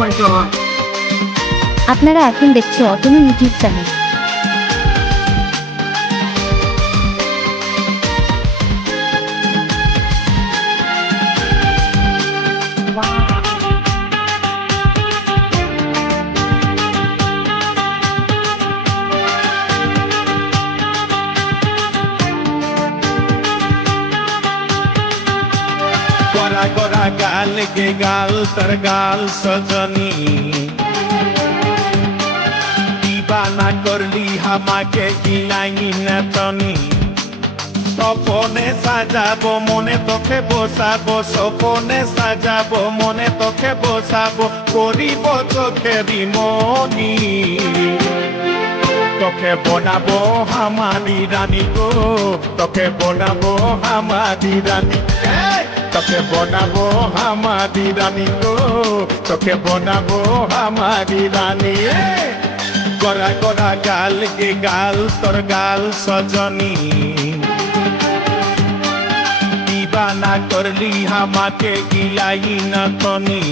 মাই god! আপনারা এখন দেখছে অতনু ইউটিউব চ্যানেল। गोरा गोरा गाल के गाल तर गाल सजनी दीवाना करली हमाके गिलाई नतनी सपने साजाबो मने तोखे बसाबो सपने साजाबो मने तोखे बसाबो करिब चोखेरी मनी তোকে বনাবো হামারি রানী গো তোকে বনাবো হামারি রানী তোকে বনাবো হামারি রানী গো তোকে বনাবো হামারি রানী গোরা গোরা গাল কে গাল তোর গাল সজনী দিবানা করলি হামাকে গিলাই না তনি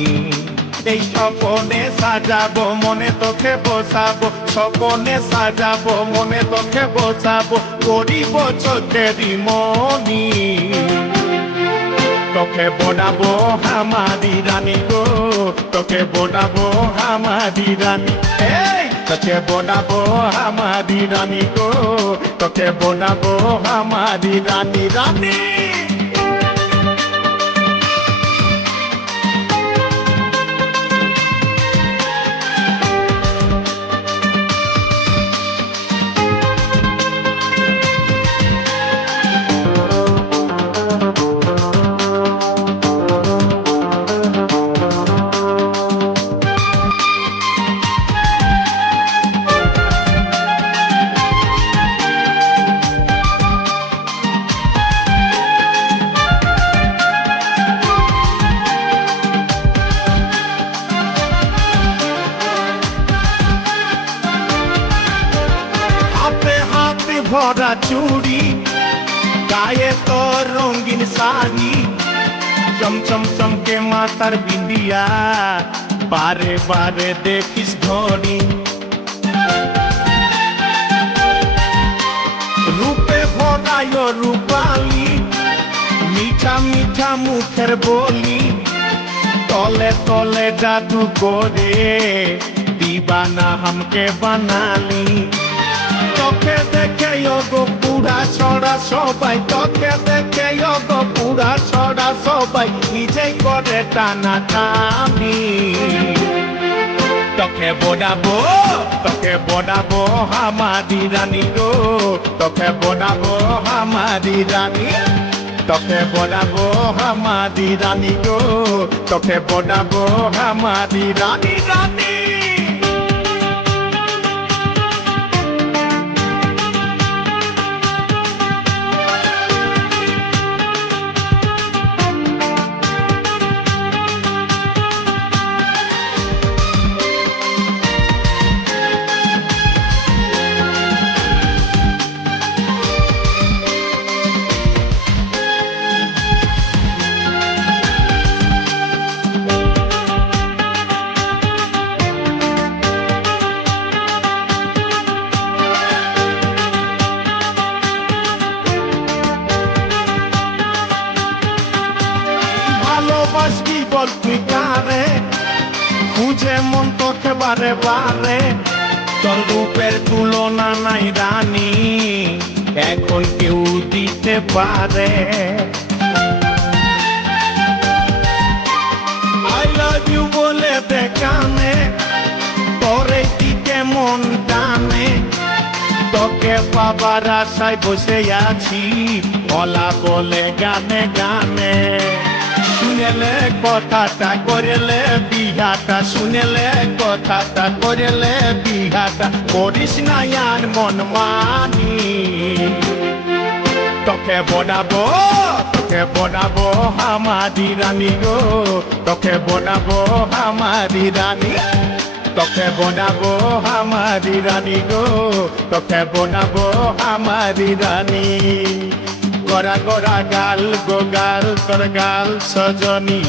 এই স্বপনে সাজাবো মনে তোকে বসাবো স্বপনে সাজাবো মনে তোকে বসাবো করিব চোখেরি মনি তোকে বনাবো হামারি রানী গো তোকে বনাবো হামারি রানী তোকে বনাবো হামারি রানী গো তোকে বনাবো হামারি রানী রানী ভরা চুড়ি গায়ে তোর রঙিন শাড়ি চমচম চমকে মাথার বিন্দিয়া বারে বারে দেখিস ধরি রূপে ভরায় রূপালি মিঠা মিঠা মুখের বলি তলে তলে জাদু করে দিবানা হামকে বানালি তোকে দেখে গো পুরা ছড়া সবাই তোকে দেখে গো পুরা ছড়া সবাই নিজেই করে টানা টানি তোকে বনাবো হামারি রানী গো তোকে বনাবো হামারি রানী তোকে বনাবো হামারি রানী গো তোকে বনাবো হামারি রানী রানী ভালোবাসি বল তুই কারে খুঁজে মন তোকে বারে বারে তোর রূপের তুলনা নাই রানী এখন কেউ দিতে পারে আই লাভ ইউ বলে দেখানে তোরে দিকে মন টানে তোকে পাবার আশায় বসে আছি বলা বলে গানে গানে শুনেলে কথাটা করেলে বিহাটা শুনেলে কথাটা করেলে বিহাটা করিস না আর মন মানি তোকে বনাবো হামারি রানী গো তোকে বনাবো হামারি রানী তোকে বনাবো হামারি রানী গো তোকে বনাবো হামারি রানী গোরা গোরা গাল গো গাল তোর গাল সজনী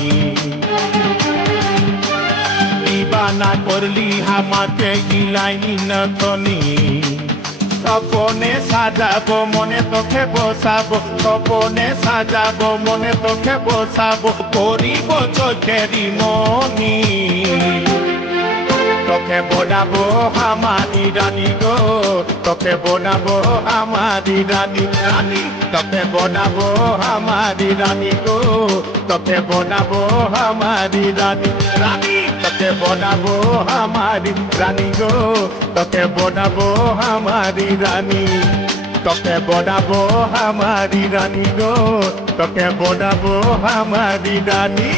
দিবানা করলি আমাকে গিলাইনি নতনি স্বপনে সাজাবো মনে তোকে বসাবো স্বপনে সাজাবো মনে তোকে বসাবো করিব চোখেরি মনি তোকে বোনাবো আমারি রানী গো তোকে বোনাবো আমারি রানী রানী তোকে বোনাবো আমারি রানী গো তোকে বোনাবো আমারি রানী রানী তোকে বোনাবো আমারি রানী গো তোকে বোনাবো আমারি রানী তোকে বোনাবো আমারি রানী গো তোকে বোনাবো আমারি রানী